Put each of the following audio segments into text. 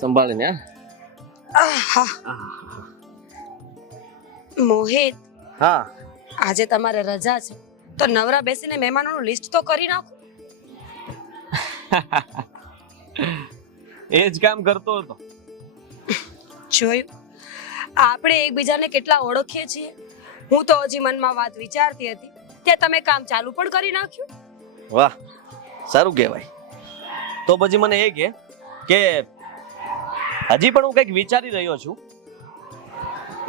સંભાળીને. આહા. મોહિત, હા આજે તમારે રજા છે તો નવરા બેસીને મહેમાનોનું લિસ્ટ તો કરી નાખો. એ જ કામ કરતો હતો. જોયું, આપણે એકબીજાને કેટલા ઓળખીએ છીએ. હું તો હજી મનમાં વાત વિચારતી હતી ત્યાં તમે કામ ચાલુ પણ કરી નાખ્યું. વાહ, સારું કહેવાય. તો પછી મને એ કે હજી પણ હું કંઈક વિચારી રહ્યો છું.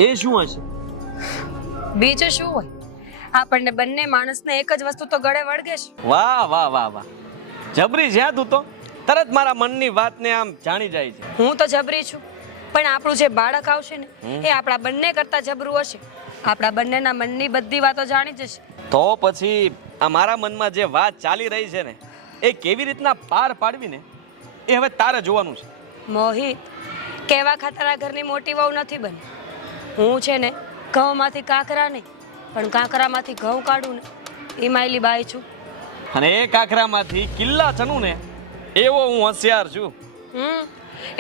એ શું હશે? બીજું શું હોય, આપણને બંને માણસને એક જ વસ્તુ તો ગળે વળગે છે. વાહ વાહ વાહ વાહ, જબરી છે તું તો. તરત મારા મનની વાતને આમ જાણી જાય છે. હું તો જબરી છું, પણ આપણું જે બાળક આવશે ને એ આપણા બંને કરતા જબરું હશે. આપણા બંનેના મનની બધી વાતો જાણી જશે. તો પછી આ મારા મનમાં જે વાત ચાલી રહી છે ને, એ કેવી રીતના પાર પાડવી ને, એ હવે તારે જોવાનું છે. મોહિત, કેવા ખાતરા ઘરની મોટી વહુ નથી બની. હું છે ને ઘઉંમાંથી કાંકરા નહીં, પણ કાંકરામાંથી ઘઉં કાઢું ને એ માયલી બાઈ છું. અને એ કાકરામાંથી કિલ્લા ચનું ને એવો હું હોશિયાર છું.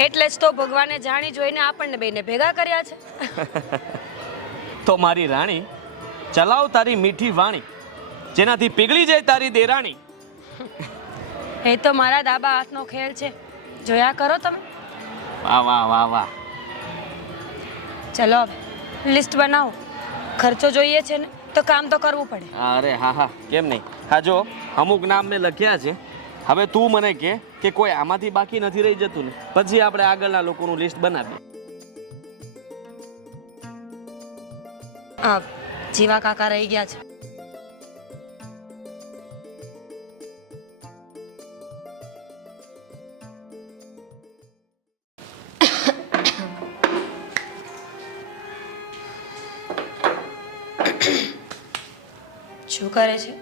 એટલે જ તો ભગવાને જાણી જોઈને આપણને બેને ભેગા કર્યા છે. તો મારી રાણી, ચલાવ તારી મીઠી વાણી, જેનાથી પીગળી જાય તારી દેરાણી. એ તો મારા દાબા હાથનો ખેલ છે, જોયા કરો તમે. વાહ વાહ વાહ વાહ. ચલો લિસ્ટ બનાવો. ખર્ચો જોઈએ છે ને તો કામ તો કરવું પડે. અરે હા હા, કેમ નહીં. હા જો, અમુક નામ મેં લખ્યા છે. હવે તું મને કે કોઈ આમાંથી બાકી નથી રહી જતું ને, પછી આપણે આગળના લોકોનું લિસ્ટ બનાવીએ. જીવા કાકા રહી ગયા છે. શું કરે છે?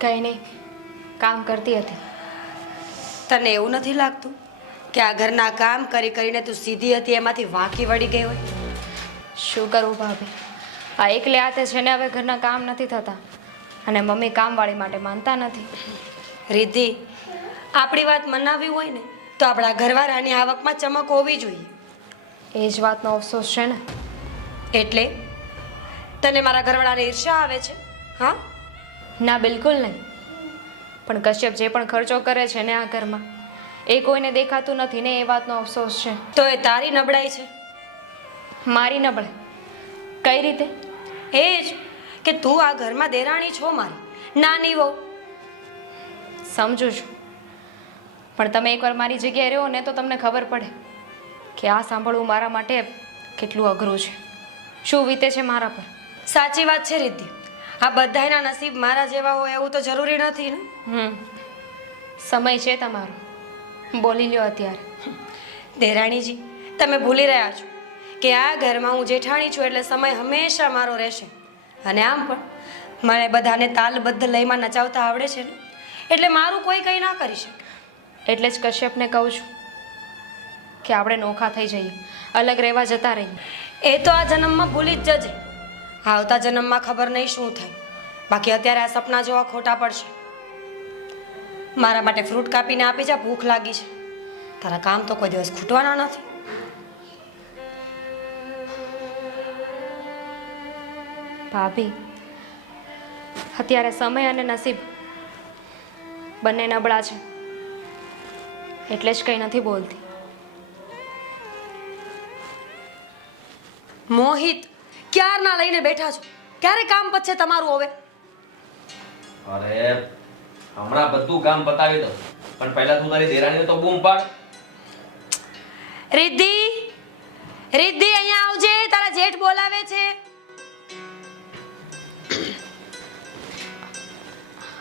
કંઈ નહીં, કામ કરતી હતી. તને એવું નથી લાગતું કે આ ઘરના કામ કરી કરીને તું સીધી હતી એમાંથી વાંકી વળી ગઈ હોય? શું કરવું ભાભી, આ એકલે હાથે છે ને હવે ઘરના કામ નથી થતા અને મમ્મી કામવાળી માટે માનતા નથી. રિદ્ધિ, આપણી વાત મનાવી હોય ને તો આપણા ઘરવાળાની આવકમાં ચમક હોવી જોઈએ. એ જ વાતનો અફસોસ છે ને. એટલે તને મારા ઘરવાળાને ઈર્ષ્યા આવે છે? હા ના, બિલકુલ નહીં. પણ કશ્યપ જે પણ ખર્ચો કરે છે ને આ ઘરમાં, એ કોઈને દેખાતું નથી ને, એ વાતનો અફસોસ છે. તો એ તારી નબળાઈ છે. મારી નબળાઈ? કઈ રીતે? એ જ કે તું આ ઘરમાં દેરાણી છો, મારી નાની વહુ. સમજુ છું, પણ તમે એકવાર મારી જગ્યાએ રહો ને તો તમને ખબર પડે કે આ સાંભળવું મારા માટે કેટલું અઘરું છે. શું વીતે છે મારા પર. સાચી વાત છે રિદ્ધિ, આ બધાયના નસીબ મારા જેવા હોય એવું તો જરૂરી નથી ને. સમય છે તમારો, બોલી લ્યો અત્યારે. દેરાણીજી, તમે ભૂલી રહ્યા છો કે આ ઘરમાં હું જેઠાણી છું એટલે સમય હંમેશા મારો રહેશે. અને આમ પણ મને બધાને તાલબદ્ધ લયમાં નચાવતા આવડે છે ને, એટલે મારું કોઈ કંઈ ના કરી શકે. એટલે જ કશ્યપને કહું છું કે આપણે નોખા થઈ જઈએ, અલગ રહેવા જતા રહીએ. એ તો આ જન્મમાં ભૂલી જ જજે. આવતા જન્મમાં ખબર નહીં શું થાય. બાકી અત્યારે આ સપના જોવા ખોટા પડશે. મારા માટે ફ્રૂટ કાપીને આપી જા, ભૂખ લાગી છે. તારા કામ તો કોઈ દિવસ ખૂટવાના નથી. ભાભી, અત્યારે સમય અને નસીબ બંને નબળા છે, એટલે જ કંઈ નથી બોલતી. મોહિત, ક્યારના લઈને બેઠા છો? ક્યારે કામ પતશે તમારું હવે? અરે હમણાં બધું કામ પતાવી દો, પણ પહેલા તું તારી દેરાણીને તો બૂમ પાડ. રિદ્ધિ, રિદ્ધિ અહીંયા આવજે, તારા જેઠ બોલાવે છે.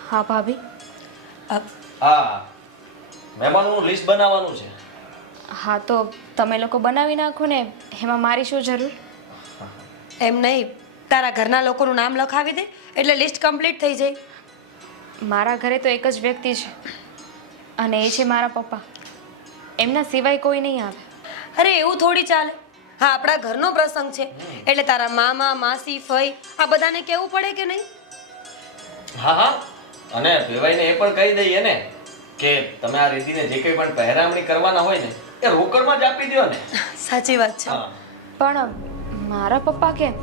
હા ભાભી. હા, મહેમાનોનું લિસ્ટ બનાવવાનું છે. હા તો તમે લોકો બનાવી નાખો ને, એમાં મારી શું જરૂર? એમ નહીં, તારા ઘરના લોકોનું નામ લખાવી દે એટલે લિસ્ટ કમ્પ્લીટ થઈ જાય. મારા ઘરે તો એક જ વ્યક્તિ છે અને એ છે મારા પપ્પા. એમના સિવાય કોઈ નહીં આવે. અરે એવું થોડી ચાલે. હા, આપણા ઘરનો પ્રસંગ છે એટલે તારા મામા, માસી, ફઈ આ બધાને કહેવું પડે કે નહીં? હા હા, અને ભેવાઈને એ પણ કહી દઈએ ને કે તમે આ રીતિને જે કંઈ પણ પહેરામણી કરવાના હોય ને એ રોકડમાં જ આપી દો ને. સાચી વાત છે. હા. પણ મારા પપ્પા કેમ?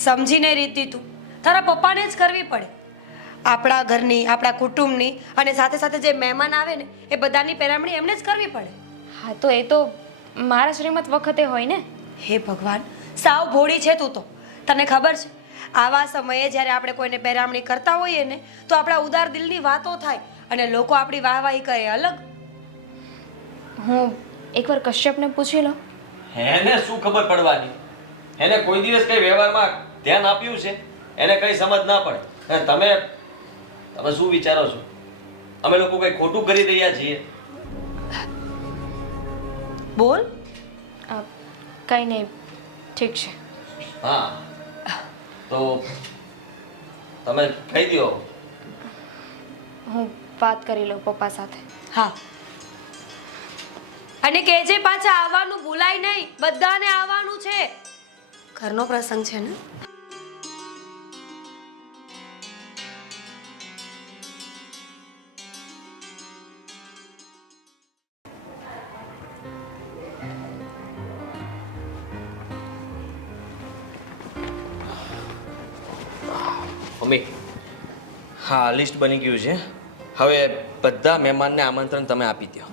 સમજીને રીતિ તું તારા પપ્પાને જ કરવી પડે. આપણા ઘરની આપણા કુટુંબની અને સાથે સાથે જે મહેમાન આવે ને એ બધાની પહેરામણી એમને જ કરવી પડે. હા તો એ તો મારા શ્રીમત વખતે હોય ને. હે ભગવાન, સાવ ભોળી છે તું તો. તને ખબર છે આવા સમયે જ્યારે આપણે કોઈને પહેરામણી કરતા હોઈએ ને તો આપણા ઉદાર દિલની વાતો થાય અને લોકો આપણી વાહવાહી કરે અલગ. હું એકવાર કશ્યપને પૂછી લઉં. એને શું ખબર પડવાની? એને કોઈ દિવસ કઈ વ્યવહારમાં ધ્યાન આપ્યું છે? એને કઈ સમજ ના પડે. અને તમે શું વિચારો છો? અમે લોકો કઈ ખોટું કરી રહ્યા છીએ? બોલ. કંઈ નહીં, ઠીક છે. હા તો તમે કહી દો. હું વાત કરી લઉં પપ્પા સાથે. હા, અને કહેજે પાછા આવવાનું ભૂલાય નહીં. બધાને આવવાનું છે. ઘરનો પ્રસંગ છે ને. મમ્મી, હા લિસ્ટ બની ગયું છે. હવે બધા મહેમાનને આમંત્રણ તમે આપી દો.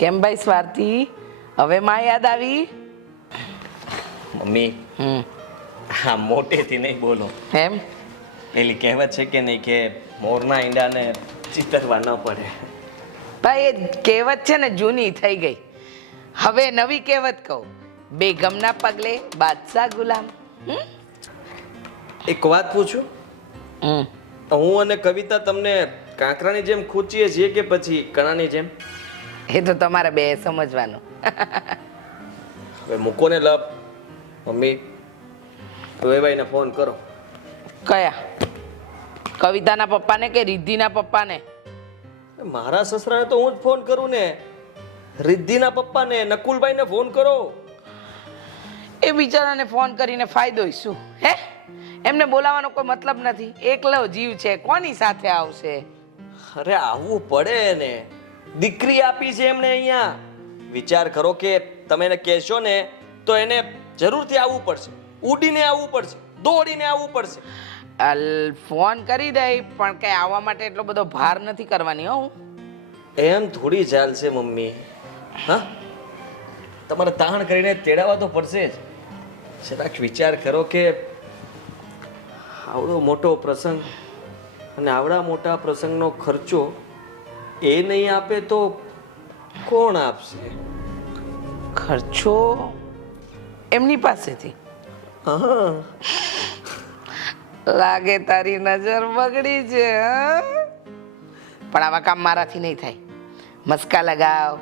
કેમ ભાઈ સ્વાર્થી, હવે માં યાદ આવી? મમ્મી, હા મોટેથી નહીં બોલો. એમ? પેલી કહેવત છે કે નહીં કે મોરના ઈંડાને ચિતરવા ન પડે. ભાઈ એ કહેવત છે ને જૂની થઈ ગઈ. હવે નવી કહેવત કહું, બેગમના પગલે બાદશાહ ગુલામ. એક વાત પૂછું, હું અને કવિતા તમને કાંકરાની જેમ ખૂંચીએ છીએ કે પછી કણાની જેમ? એ તો તમારે બે સમજવાનું. હવે મૂકો ને લપ. મમ્મી, વેવાઈને ફોન કરો. કયા? કવિતાના પપ્પાને કે રિદ્ધિના પપ્પાને? મારા સસરાને તો હું જ ફોન કરું ને. રિદ્ધિના પપ્પાને, નકુલભાઈને ફોન કરો. એ બિચારાને ફોન કરીને ફાયદો શું? હે, એમને બોલાવવાનો કોઈ મતલબ નથી. એકલો જીવ છે, કોની સાથે આવશે? અરે આવવું પડે ને. દીકરી આપી છે એમણે અહીંયા. વિચાર કરો કે તમે એને કહેશો ને તો એને જરૂરથી આવવું પડશે. ઉડીને આવવું પડશે, દોડીને આવવું પડશે. ફોન કરી દઈ, પણ કઈ આવવા માટે એટલો બધો ભાર નથી કરવાની. હો, એમ થોડી ચાલશે મમ્મી. હા, તમારે તાણ કરીને તેડાવવા તો પડશે જ. જરાક વિચાર કરો કે આવડો મોટો પ્રસંગ અને આવડા મોટા પ્રસંગનો ખર્ચો એ નહીં આપે તો કોણ આપશે? ખર્ચો એમની પાસેથી? હા, લાગે તારી નજર બગડી છે. હા? પણ આવા કામ મારાથી નહીં થાય. મસ્કા લગાવ,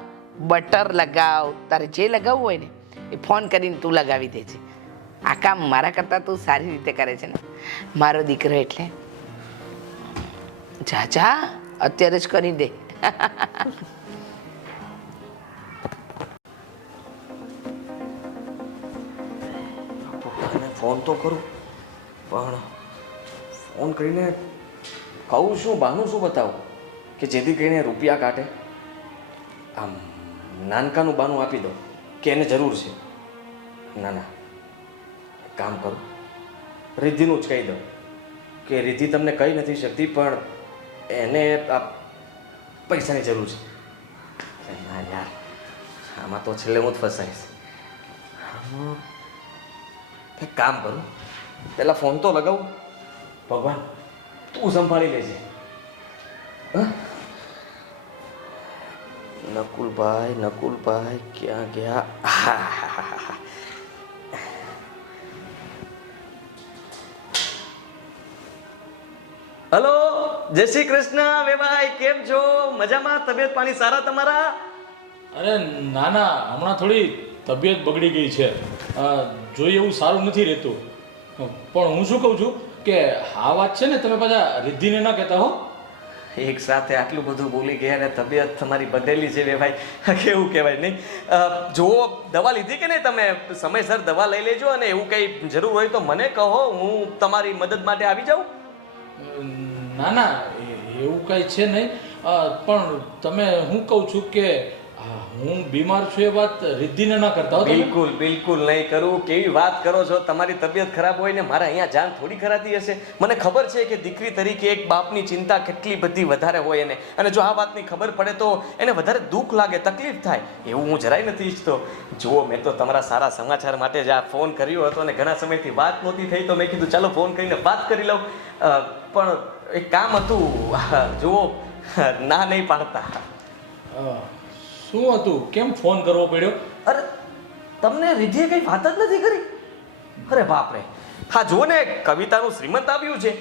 બટર લગાવ, તારે જે લગાવવું હોય ને એ ફોન કરીને તું લગાવી દેજે. આ કામ મારા કરતાં તું સારી રીતે કરે છે ને, મારો દીકરો એટલે. જા જા, અત્યારે જ કરી દે. ફોન તો કરું, પણ ફોન કરીને કહું શું, બહાનું શું બતાવું કે જેથી કરીને રૂપિયા કાઢે? આમ નાનકાનું બાનું આપી દો કે એને જરૂર છે. ના ના, કામ કરું, રિદ્ધિનું જ કહી દઉં કે રિદ્ધિ તમને કહી નથી શકતી પણ એને આ પૈસાની જરૂર છે. ના યાર, આમાં તો છેલ્લે હું જ ફસાઈશ. એક કામ કરું, પહેલાં ફોન તો લગાવું. ભગવાન તું સંભાળી લેજે. નકુલભાઈ, નકુલભાઈ ક્યાં ગયા? હલો, જય શ્રી કૃષ્ણ વેભાઈ, કેમ છો? મજામાં? તબિયત પાણી સારા તમારા? અરે ના ના, હમણાં થોડી તબિયત બગડી ગઈ છે. જોઈએ એવું સારું નથી રહેતું. પણ હું શું કહું છું કે આ વાત છે ને તમે પાછા રિદ્ધિને ન કહેતા હો. એક સાથે આટલું બધું બોલી ગયા ને તબિયત તમારી બદલેલી છે વેભાઈ, કેવું કહેવાય નહીં. જુઓ, દવા લીધી કે નહીં તમે? સમયસર દવા લઈ લેજો અને એવું કંઈ જરૂર હોય તો મને કહો, હું તમારી મદદ માટે આવી જાઉં. ના ના, એવું કાંઈ છે નહીં. પણ તમે હું કહું છું કે હું બીમાર છું એ વાત રિદ્ધિને ના કરતા હો તમે. બિલકુલ બિલકુલ નહીં કરું. કેવી વાત કરો છો? તમારી તબિયત ખરાબ હોય ને મારા અહીંયા જાન થોડી કરાતી હશે? મને ખબર છે કે દીકરી તરીકે એક બાપની ચિંતા કેટલી બધી વધારે હોય એને, અને જો આ વાતની ખબર પડે તો એને વધારે દુઃખ લાગે, તકલીફ થાય. એવું હું જરાય નથી ઈચ્છતો. જુઓ, મેં તો તમારા સારા સમાચાર માટે જ આ ફોન કર્યો હતો, અને ઘણા સમયથી વાત નહોતી થઈ તો મેં કીધું ચાલો ફોન કરીને વાત કરી લઉં. પણ એક કામ હતું. જુઓ, ના નહીં પાડતા. શું હતું? કેમ ફોન કરવો પડ્યો? અરે, તમને રિદ્ધિએ કઈ વાત જ નથી કરી? અરે બાપરે! હા જુઓ ને, કવિતાનું શ્રીમંત આવ્યું છે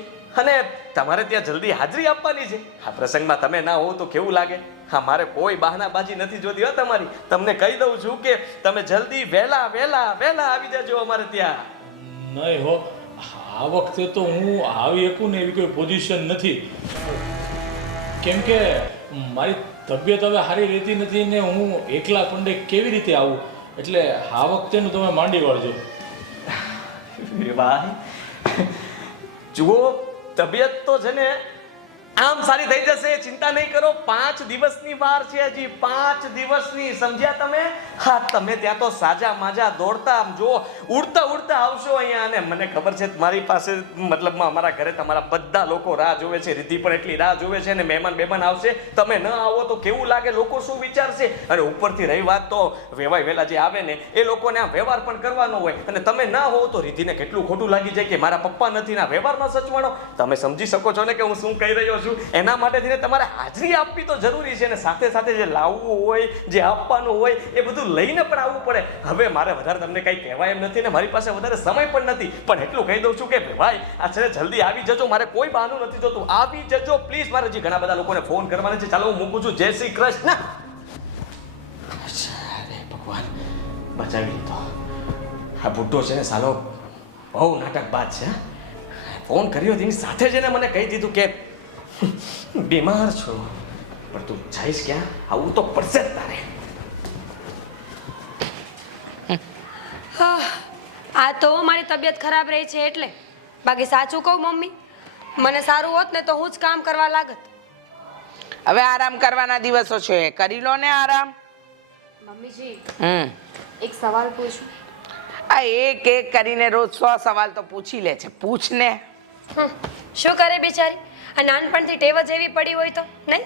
અને તમારે ત્યાં જલ્દી હાજરી આપવાની છે. આ પ્રસંગમાં તમે ના હો તો કેવું લાગે? હા, મારે કોઈ બહાનાબાજી નથી જોતી હો તમારી. તમને કહી દઉં છું કે તમે જલ્દી વહેલા આવી જજો અમારે ત્યાં. નહીં હો, આ વખતે તો હું આવી શકું ને એવી કોઈ પોઝિશન નથી, કેમ કે મારી તબિયત હવે સારી રહેતી નથી ને હું એકલા પંડે કેવી રીતે આવું, એટલે આ વખતેનું તમે માંડી વાળજો. ભાઈ જુઓ, તબિયત તો છે ને આમ સારી થઈ જશે, ચિંતા નહીં કરો. 5 દિવસની વાર છે, હજી 5 દિવસની, સમજ્યા તમે? હા, તમે ત્યાં તો સાજા માજા દોડતા આમ જો ઉડતા આવશો અહીંયા. અને મને ખબર છે મારી પાસે, મતલબમાં અમારા ઘરે તમારા બધા લોકો રાહ જોવે છે. રિદ્ધિ પણ એટલી રાહ જોવે છે, અને મહેમાન આવશે. તમે ન આવો તો કેવું લાગે? લોકો શું વિચારશે? અને ઉપરથી રહી વાત તો વેવાય વેલા જે આવે ને એ લોકોને આ વ્યવહાર પણ કરવાનો હોય, અને તમે ના હો તો રિદ્ધિને કેટલું ખોટું લાગી જાય કે મારા પપ્પા નથી ના વ્યવહાર ન સચવાણો. તમે સમજી શકો છો ને કે હું શું કહી રહ્યો છું? એના માટે તમારે હાજરી આપવી તો જરૂરી છે, અને સાથે સાથે જે લાવવું હોય, જે આપવાનું હોય એ બધું લઈને પણ આવવું પડે. હવે મારે વધારે તમને કંઈ કહેવાય એમ નથી, ને મારી પાસે વધારે સમય પણ નથી, પણ એટલું કહી દઉં છું કે ભાઈ આ છે જલ્દી આવી જજો. મારે કોઈ બહાનું નથી જોતું, આવી જજો પ્લીઝ. મારે હજી ઘણા બધા લોકોને ફોન કરવાના છે. ચાલો હું મૂકું છું. જય શ્રી કૃષ્ણ. અરે ભગવાન, બચાવી લીધો. આ બુઢ્ઢો છે ને સાલો બહુ નાટકબાજ છે. ફોન કર્યો તેની સાથે જ એને મને કહી દીધું કે બીમાર છો, પણ તું જઈશ ક્યાં? આવું તો પડશે જ તારે. આ તો મારી તબિયત ખરાબ રહી છે એટલે. બાકી સાચું કહું મમ્મી, મને સારું હોત ને તો હું જ કામ કરવા લાગત. હવે આરામ કરવાના દિવસો છે, કરી લો ને આરામ. મમ્મીજી, હમ એક સવાલ પૂછું? આ એક કરીને રોજ 100 સવાલ તો પૂછી લે છે. પૂછ ને. શું કરે બિચારી? આ નાનપણથી ટેવ જ એવી પડી હોય તો નહીં?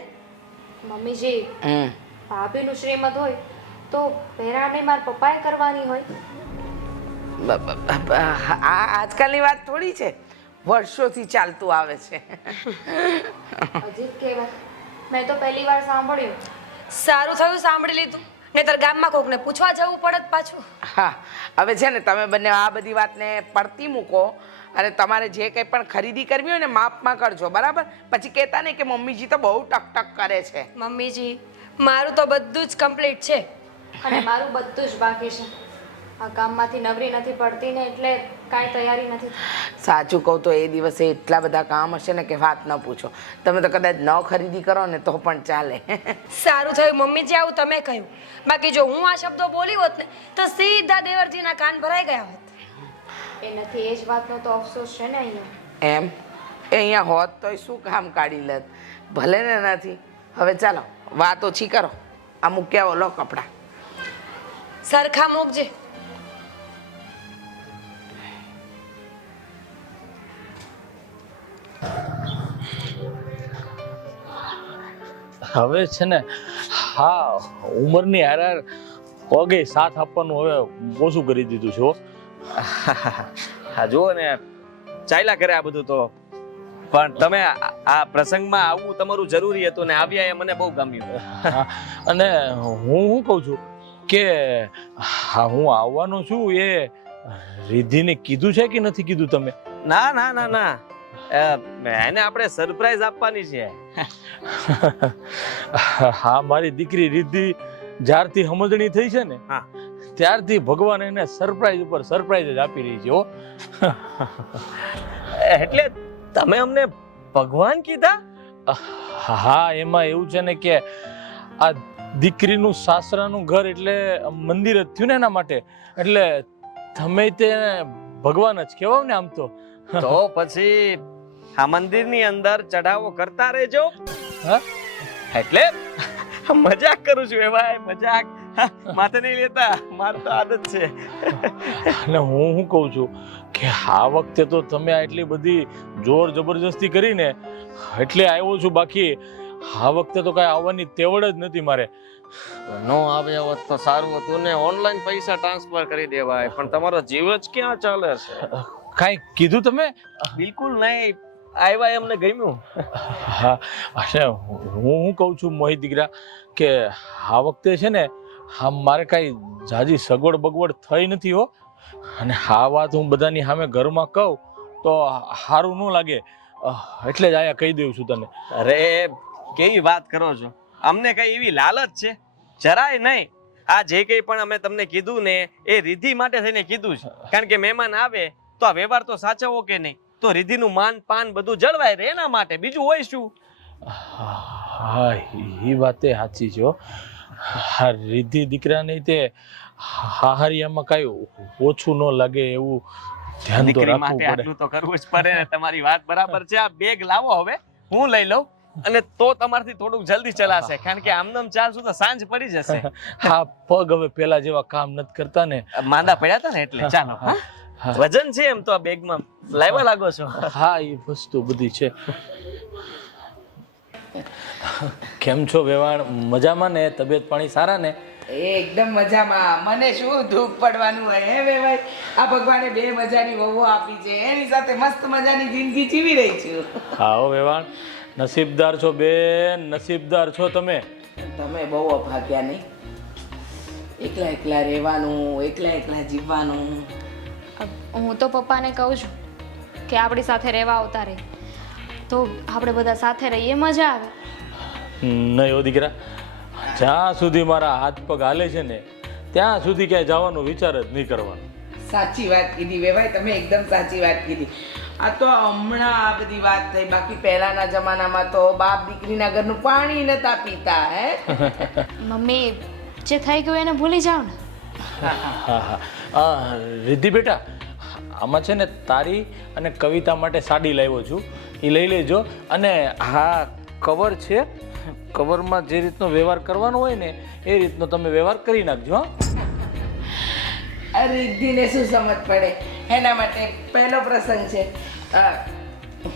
મમ્મીજી, હમ ભાભીનું શ્રીમત હોય તો પહેરાણી મારા પપ્પાએ કરવાની હોય. આ આજકાલની વાત થોડી છે, વર્ષોથી ચાલતું આવે છે. હજી કહેવાય, મેં તો પહેલી વાર સાંભળ્યું. સારું થયું સાંભળી લીધું, નહીંતર ગામમાં કોકને પૂછવા જવું પડત પાછું. હા, હવે છે ને તમે બંને આ બધી વાતને પડતી મૂકો, અને તમારે જે કંઈ પણ ખરીદી કરવી હોય ને માપમાં કરજો, બરાબર? પછી કહેતા નહીં કે મમ્મીજી તો બહુ ટક કરે છે. મમ્મીજી, મારું તો બધું જ કમ્પ્લીટ છે. અને મારું બધું જ બાકી છે. આ કામમાંથી નવરી નથી પડતી ને એટલે કાંઈ તૈયારી નથી થઈ. સાચું કહું તો એ દિવસે એટલા બધા કામ હશે ને કે વાત ન પૂછો. તમે તો કદાચ ન ખરીદી કરો ને તો પણ ચાલે. સારું થયું મમ્મીજી આવું તમે કહ્યું. બાકી જો હું આ શબ્દો બોલી હોત ને તો સીધા દેવરજીના કાન ભરાઈ ગયા હોત. એ નથી, એ જ વાતનો તો અફસોસ છે ને અહીંયા. એમ એ અહીંયા હોત તો શું કામ કાઢી લેત? ભલે ને નથી. હવે ચાલો વાત ઓછી કરો. આ મૂક્યા ઓલો કપડાં સરખા મૂકજે. હવે છે ને, હા, ઉંમરની હાર પગે સાથ આપવાનું હવે ઓછું કરી દીધું છે હો. હા જુઓ ને, ચાલ્યા કરે આ બધું તો, પણ તમે આ પ્રસંગમાં આવવું તમારું જરૂરી હતું ને આવ્યા એ મને બહુ ગમ્યું. અને હું કહું છું કે હા, હું આવવાનો છું એ રિદ્ધિને કીધું છે કે નથી કીધું તમે? ના ના ના ના, એને આપણે સરપ્રાઈઝ આપવાની છે. હા, મારી દીકરી રિદ્ધિ જ્યારથી સમજણી થઈ છે ને ત્યારથી ભગવાન એને સરપ્રાઈઝ ઉપર સરપ્રાઈઝ જ આપી રહી છે હો. એટલે તમે અમને ભગવાન કીધા? હા, એમાં એવું છે ને કે આ દીકરીનું સાસરાનું ઘર એટલે મંદિર જ થયું ને એના માટે, એટલે તમે તેને ભગવાન જ કહેવાય ને આમ તો. તો પછી આ મંદિરની અંદર ચઢાવો કરતા રહેજો. હા, એટલે મજાક કરું છું એ ભાઈ, મજાક. માથે નહીં લેતા, માર તો આદત છે. અને હું શું કહું છું કે આ વખતે તો તમે આટલી બધી જોર જબરજસ્તી કરીને એટલે આવ્યો છું, બાકી આ વખતે તો કાંઈ આવવાની તેવડ જ નથી મારે. નો આવે હોત તો સારું હતું ને, ઓનલાઈન પૈસા ટ્રાન્સફર કરી દેવાય, પણ તમારો જીવ જ ક્યાં ચાલે છે? કાંઈ કીધું તમે? બિલકુલ નહીં, આવ્યા એમને ગમ્યું. હા, અચ્છા, હું કહું છું મોહિત દીકરા કે આ વખતે છે ને મારે કાંઈ જાજી સગવડ બગવડ થઈ નથી હો. અને આ વાત હું બધાની સામે ઘરમાં કહું તો સારું ન લાગે, એટલે જ આયા કહી દઉં છું તને. અરે કેવી વાત કરો છો, અમને કઈ એવી લાલચ છે? જરાય નહીં. આ જે કંઈ પણ અમે તમને કીધું ને એ રિધિ માટે થઈને કીધું છે, કારણ કે મહેમાન આવે તો આ વ્યવહાર તો સાચવવો કે નહીં, તો રિધિનું માન પાન બધું જળવાય રહે એના માટે, બીજું હોય શું? હા, એ વાતે સાચી છે હો. હા, રિદ્ધિ દીકરાને તે હાહરિયામાં કાંઈ ઓછું ન લાગે એવું ધ્યાન તો દીકરી રાખવું માટે પડે. આટલું તો કરવું જ પડે ને. તમારી વાત બરાબર છે. આ બેગ લાવો, હવે હું લઈ લઉં, અને તો તમારથી થોડુંક જલ્દી ચલાશે, કારણ કે આમનામ ચાલશું તો સાંજ પડી જશે. હા, પગ હવે પેલા જેવા કામ નથી કરતા ને. માંદા પડ્યા હતા ને એટલે. ચાલો, હા? વજન છે એમ તો આ બેગમાં, લાવ્યા લાગો છો. હા, એ વસ્તુ બધી છે. કેમ છો વેવાણ? મજામાં ને? તબિયત પાણી સારા ને? એકદમ મજામાં. મને શું દુઃખ પડવાનું હોય હે બે ભાઈ? આ ભગવાને બે મજાની વહુ આપી છે, એની સાથે મસ્ત મજાની જિંદગી જીવી રહી છું. હા હો વેવાણ, નસીબદાર છો બેન, નસીબદાર છો તમે. તમે બહુ અભાગ્યા નહીં? એકલા એકલા રહેવાનું, એકલા એકલા જીવવાનું. હું તો પપ્પાને કહું છું કે આપણી સાથે રહેવા આવતા રહે તો આપણે બધા સાથે રહીએ, મજા આવે. નહીં હો દીકરા, જ્યાં સુધી મારા હાથ પગ હાલે છે ને ત્યાં સુધી ક્યાંય જવાનો વિચાર જ નહીં કરવાનો. સાચી વાત કીધી વેવાઈ, તમે એકદમ સાચી વાત કીધી. આ તો હમણાં આ બધી વાત થઈ, બાકી પહેલાના જમાનામાં તો બાપ દીકરીના ઘરનું પાણી નતા પીતા હે. મમ્મી, જે થઈ ગયું એને ભૂલી જાઓ ને. હા હા, રિદ્ધિ બેટા, આમાં છે ને તારી અને કવિતા માટે સાડી લાવ્યો છું, એ લઈ લેજો. અને હા, કવર છે, કવરમાં જે રીતનો વ્યવહાર કરવાનો હોય ને એ રીતનો તમે વ્યવહાર કરી નાખજો. અરે રિદ્ધિને શું સમજ પડે, એના માટે પહેલો પ્રસંગ છે.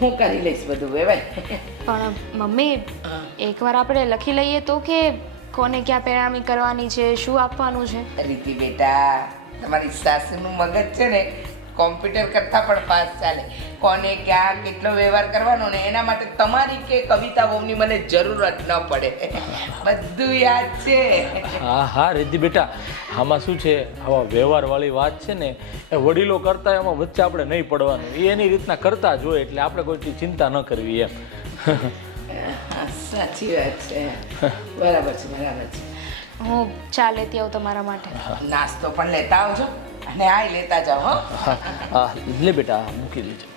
હું કરી લઈશ બધું વેવાઈ. પણ મમ્મી, એકવાર આપણે લખી લઈએ તો કે કોને ક્યાં પેરામણી કરવાની છે, શું આપવાનું છે. રિદ્ધિ બેટા, તમારી સાસુનું મગજ છે ને કોમ્પ્યુટર કરતાં પણ ફાસ્ટ ચાલે. કોને ક્યાં કેટલો વ્યવહાર કરવાનો ને એના માટે તમારી કે કવિતા વહુની મને જરૂરત ન પડે, બધું યાદ છે. હા હા રિદ્ધિ બેટા, આમાં શું છે, આવા વ્યવહારવાળી વાત છે ને એ વડીલો કરતા એમાં વચ્ચે આપણે નહીં પડવાનું, એ એની રીતના કરતા જ હોય, એટલે આપણે કોઈ ચિંતા ન કરવી એમ. સાચી વાત છે, બરાબર છે, બરાબર છે. હું ચા લેતી આવું તમારા માટે. નાસ્તો પણ લેતા આવજો અને આય લેતા જાઓ. હો હા લે બેટા, મૂકી દેજો.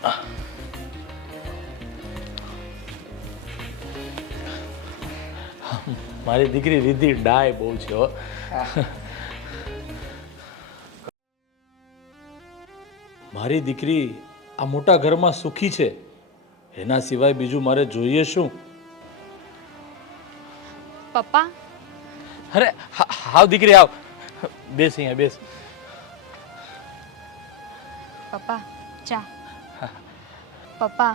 મારી દીકરી રિદ્ધિ ડાય બહુ છે હો. મારી દીકરી આ મોટા ઘરમાં સુખી છે, એના સિવાય બીજું મારે જોઈએ શું? પપ્પા, અરે હાવ દીકરી આવ, બેસ અહીંયા બેસ. પપ્પા ચા. પપ્પા,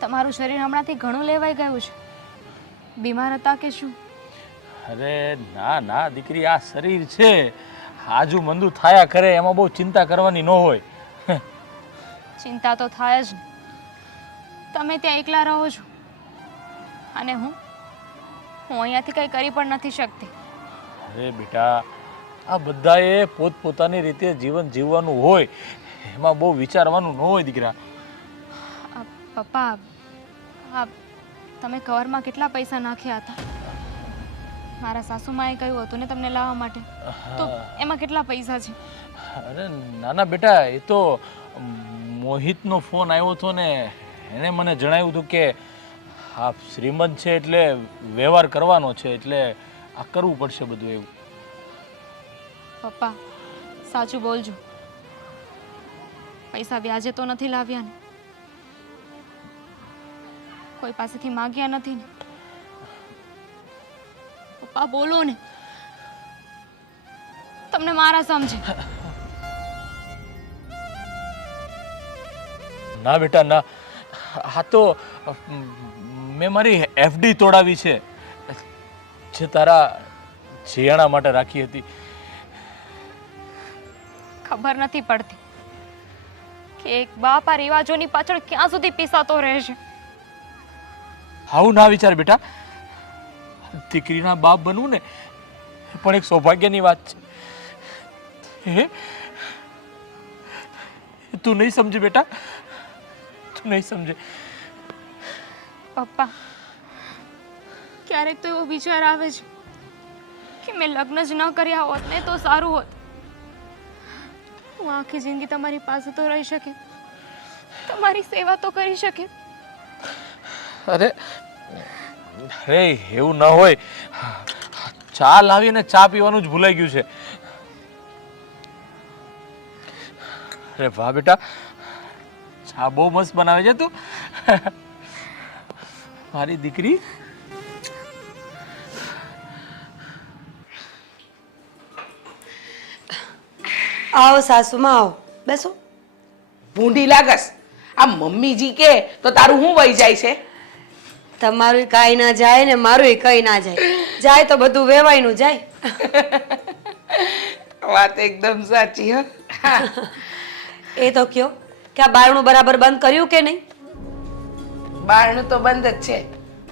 તમારું શરીર હમણાંથી ઘણું લેવાઈ ગયું છે, બીમાર હતા કે શું? અરે ના ના દીકરી, આ શરીર છે, આજુ મંદુ થાયા કરે, એમાં બહુ ચિંતા કરવાની ન હોય. ચિંતા તો થાય જ ને, તમે ત્યાં એકલા રહો છો અને હું અહીંયાથી કંઈ કરી પણ નથી શકતી. અરે બેટા, આ બધાએ પોતપોતાની રીતે જીવન જીવવાનું હોય, એમાં બહુ વિચારવાનું ન હોય દીકરા. પપ્પા, આ તમે કવરમાં કેટલા પૈસા નાખ્યા હતા? મારા સાસુમાએ કહ્યું હતું ને તમને લાવવા માટે, તો એમાં કેટલા પૈસા છે? અરે નાના બેટા, એ તો મોહિતનો ફોન આવ્યો હતો ને એણે મને જણાવ્યું હતું કે આ શ્રીમંત છે એટલે વ્યવહાર કરવાનો છે, એટલે આ કરવું પડશે બધું એવું. પપ્પા સાચું બોલજો, પૈસા વ્યાજે તો નથી લાવ્યા ને? કોઈ પાસેથી માંગ્યા નથી ને? પપ્પા બોલો ને, તમને મારા સમજે. ના બેટા ના, આ તો મેં મારી એફડી તોડાવી છે જે તારા જીયાણા માટે રાખી હતી. ખબર નથી પડતી કે એક બાપ આ રિવાજોની પાછળ ક્યાં સુધી પીસાતો રહેશે. આવું ના વિચાર બેટા, દીકરીના બાપ બનવું ને એ પણ એક સૌભાગ્યની વાત છે. તું નહીં સમજે બેટા, તું નહીં સમજે. પપ્પા, ક્યારેક તો એવો વિચાર આવે છે કે મેં લગ્ન જ ન કર્યા હોત ને તો સારું હોત. હું આખી જિંદગી તમારી પાસે તો રહી શકે, તમારી સેવા તો કરી શકે. અરે અરે એવું ન હોય. ચા લાવીને ચા પીવાનું જ ભૂલાઈ ગયું છે. અરે વાહ બેટા, ચા બહુ મસ્ત બનાવે છે તું. મારી દીકરી. આવો સાસુમાં, આવો, બેસો. ભૂંડી લાગસ. આ મમ્મીજી કે તો તારું શું વહી જાય છે? તમારું કાંઈ ના જાય ને મારું કઈ ના જાય. જાય તો બધું વેવાયનું જાય. વાત એકદમ સાચી હો. એ તો કયો કે આ બારણું બરાબર બંધ કર્યું કે નહીં? બારણું તો બંધ જ છે.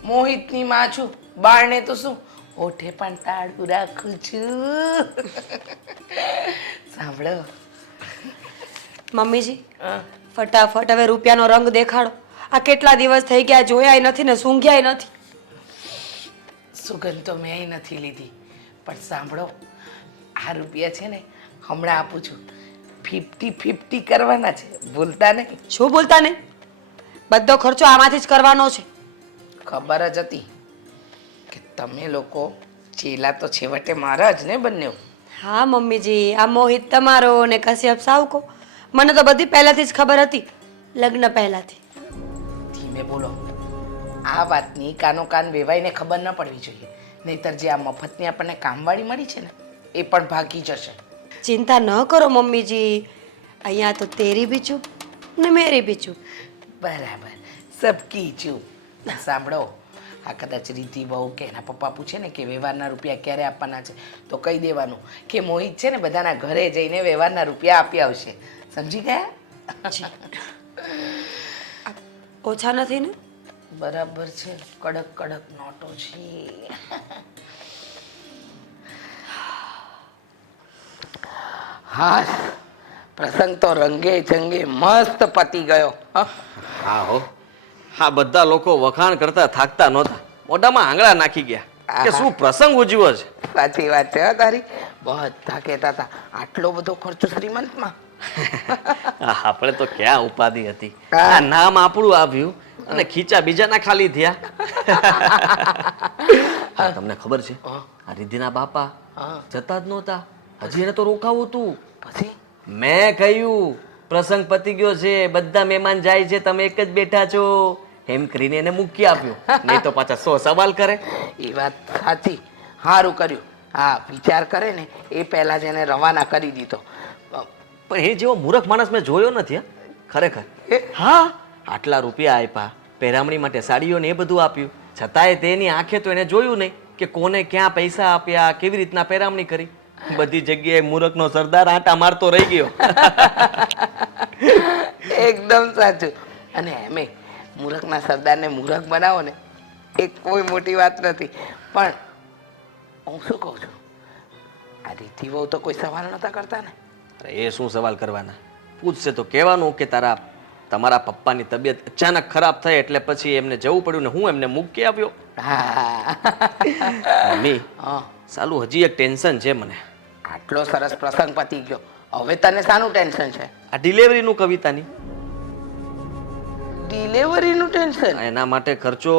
મોહિતની માં છું, બારણે તો શું ઓઠે પણ તાળું રાખું છું. સાંભળો મમ્મીજી, ફટાફટ હવે રૂપિયાનો રંગ દેખાડો. આ કેટલા દિવસ થઈ ગયા, જોયાય નથી ને સૂંઘ્યાય નથી. સુગંધ તો મેં નથી લીધી, પણ સાંભળો, આ રૂપિયા છે ને હમણાં આપું છું. 50-50 કરવાના છે, ભૂલતા નહીં. શું બોલતા નહીં? બધો ખર્ચો આમાંથી જ કરવાનો છે. ખબર જ હતી કે તમે લોકો ચેલા તો છેવટે મારા જ ને બંને. હા મમ્મીજી, આ મોહિત તમારો ને કશ્યપ સાવકો, મને તો બધી પહેલાથી જ ખબર હતી, લગ્ન પહેલાથી. ધીમે બોલો. આ વાતની કાનો કાન વેવાઈને ખબર ન પડવી જોઈએ, નહીતર જે આ મફતની આપણને કામવાળી મળી છે ને એ પણ ભાગી જશે. ચિંતા ન કરો મમ્મીજી, અહીંયા તો તેરી બી ચૂપ ને મેરી બી ચૂપ. બરાબર, સબકી ચૂપ. સાંભળો, આ કદાચ રીતિ બહુ કે એના પપ્પા પૂછે ને કે વ્યવહારના રૂપિયા ક્યારે આપવાના છે તો કહી દેવાનું કે મોહિત છે ને બધાના ઘરે જઈને વ્યવહારના રૂપિયા આપી આવશે. સમજી ગયા? ઓછા નથી ને? બરાબર છે, કડક કડક નોટો છે. હા, પ્રસંગ તો રંગે ચંગે મસ્ત પતી ગયો. હા હો, હા બધા લોકો વખાણ કરતા થાકતા નહોતા, મોઢામાં આંગળા નાખી ગયા કે શું પ્રસંગ ઉજવ્યો છે. સાચી વાત છે હો તારી. બધા કહેતા હતા આટલો બધો ખર્ચો શ્રીમંતમાં. આપણે તો ક્યાં ઉપાધિ હતી, આ નામ આપણું આવ્યું અને ખીચા બીજાના ખાલી થયા. તમને ખબર છે, આ રિદ્ધિના બાપા જતા જ નહોતા, હજી એને તો રોકાવું હતું. પછી મેં કહ્યું પ્રસંગ પતી ગયો છે, બધા મહેમાન જાય છે, તમે એક જ બેઠા છો એમ કરીને એને મૂકી આપ્યો. નહીં તો પાછા 100 સવાલ કરે. એ વાત સાચી, સારું કર્યું. હા, વિચાર કરે ને એ પહેલા જ એને રવાના કરી દીધો. પણ એ જેવો મૂર્ખ માણસ મેં જોયો નથી ખરેખર. હા, આટલા રૂપિયા આપ્યા, પહેરામણી માટે સાડીઓ ને એ બધું આપ્યું, છતાંય તેની આંખે તો એને જોયું નહીં કે કોને ક્યાં પૈસા આપ્યા, કેવી રીતના પહેરામણી કરી. બધી જગ્યાએ મૂર્ખનો સરદાર આંટા મારતો રહી ગયો. એકદમ સાચું. અને એમે મૂર્ખના સરદારને મૂર્ખ બનાવો ને એ કોઈ મોટી વાત નથી. પણ હું શું કહું છું, આ રીતિ બહુ તો કોઈ સવાલ નહોતા કરતા ને? એ શું સવાલ કરવાના, પૂછશે તો કહેવાનું કે તમારા પપ્પાની તબિયત અચાનક ખરાબ થઈ એટલે પછી એમને જવું પડ્યું ને હું એમને મૂકી આવ્યો. હા. મમ્મી, સાલું હજી એક ટેન્શન છે મને. આટલો સરસ પ્રસંગ પતી ગયો, હવે તને શાનું ટેન્શન છે? આ ડિલિવરીનું, કવિતાની. ડિલિવરીનું ટેન્શન? એના માટે ખર્ચો.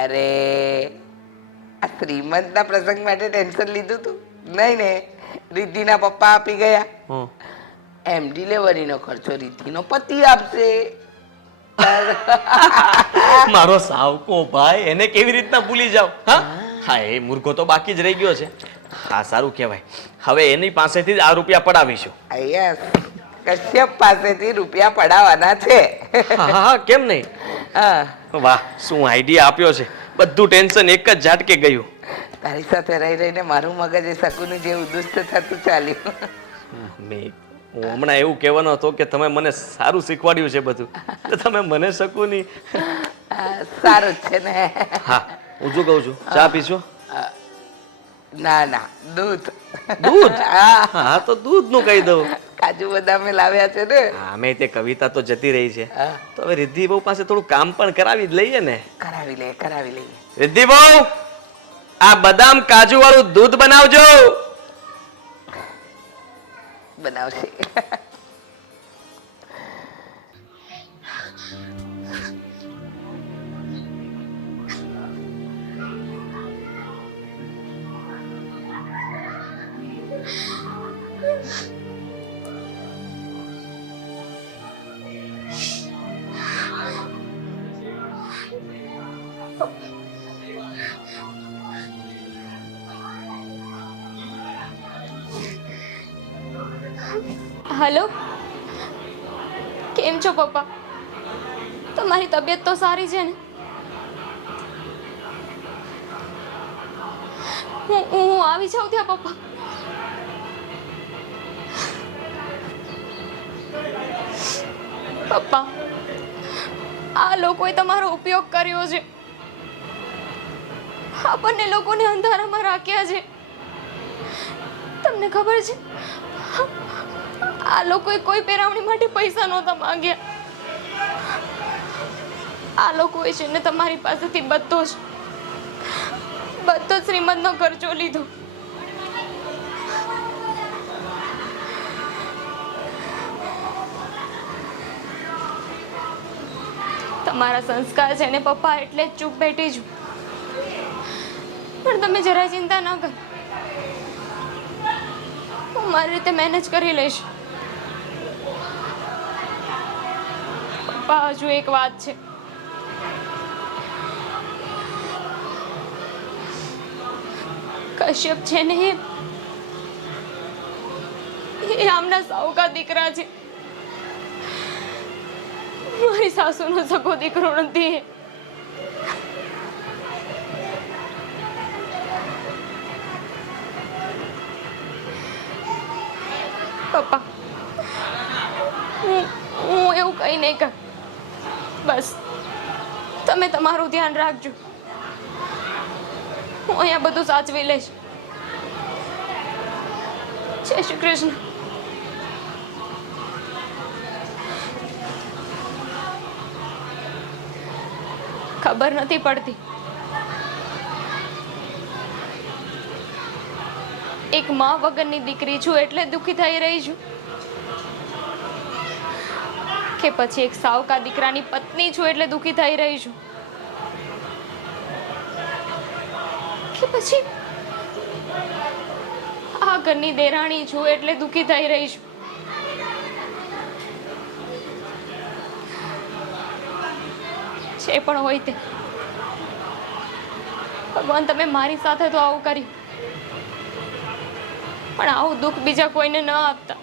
અરે આ શ્રીમંતના પ્રસંગ માટે ટેન્શન લીધું તું નહીં ને? રિદ્ધિના પપ્પા આપી ગયા, એમ ડિલિવરીનો ખર્ચો રિદ્ધિનો પતિ આપશે. મારો સાવકો ભાઈ, એને કેવી રીતના ભૂલી જાવ? હા, હા એ મૂર્ખો તો બાકી જ રહી ગયો છે. હા સારું કહેવાય. હવે એની પાસેથી જ આ રૂપિયા પડાવીશું. યસ, કશ્યપ પાસેથી રૂપિયા પડાવવાના છે. હા હા કેમ નહીં. હા, વાહ શું આઈડિયા આપ્યો છે. બધું ટેન્શન એક જ ઝાટકે ગયું. તારી સાથે રહી રહીને મારું મગજ એ શકુની જેવું દુષ્ટ થતું ચાલ્યું. મેં હું હમણાં એવું કહેવાનો હતો કે તમે મને સારું શીખવાડ્યું છે બધું, તો તમે મને શકુની. હા, સારું જ છે ને. હા હું શું કહું છું, ચા પીશો? ના ના, દૂધ. દૂધ? હા, હા તો દૂધનું કહી દઉં. કાજુ બદામે લાવ્યા છે ને. હા મેં તે કવિતા તો જતી રહી છે, હા, તો હવે રિદ્ધિ બહુ પાસે થોડું કામ પણ કરાવી જ લઈએ ને. કરાવી લઈએ, કરાવી લઈએ. રિદ્ધિ બહુ, આ બદામ કાજુ વાળું દૂધ બનાવજો. બનાવશે. હલો, કેમ છો પપ્પા? તમારી તબિયત તો સારી છે ને? હું આવી જાઉં ત્યાં પપ્પા. પપ્પા, આ લોકોએ તમારો ઉપયોગ કર્યો છે. આપણને લોકોને અંધારામાં રાખ્યા છે. તમને ખબર છે, આ લોકોએ કોઈ પહેરાવણી માટે પૈસા નહોતા માંગ્યા. આ લોકોએ છે ને તમારી પાસેથી બધો જ શ્રીમંતનો ખર્ચો લીધો. તમારા સંસ્કાર છે ને પપ્પા, એટલે જ ચૂપ બેઠી છું. પણ તમે જરા ચિંતા ના કરો, હું મારી રીતે મેનેજ કરી લઈશ. પપ્પા, હજુ એક વાત છે. કશ્યપ છે ને એ આમના સાવકા દીકરા છે. મારી સાસુનો સગો દીકરો નથી. પપ્પા, હું એવું કઈ નહીં કર. બસ તમે તમારું ધ્યાન રાખજો. હું અહીંયા બધું સાચવી લઈશ. જય શ્રી કૃષ્ણ. ખબર નથી પડતી, એક માં વગરની દીકરી છું એટલે દુઃખી થઈ રહી છું, કે પછી એક સાવકા દીકરાની પત્ની છું એટલે દુઃખી થઈ રહી છું, કે પછી આ ઘરની દેરાણી છું એટલે દુઃખી થઈ રહી છું. જે પણ હોય તે, ભગવાન તમે મારી સાથે તો આવું કર્યું, પણ આવું દુઃખ બીજા કોઈને ન આપતા.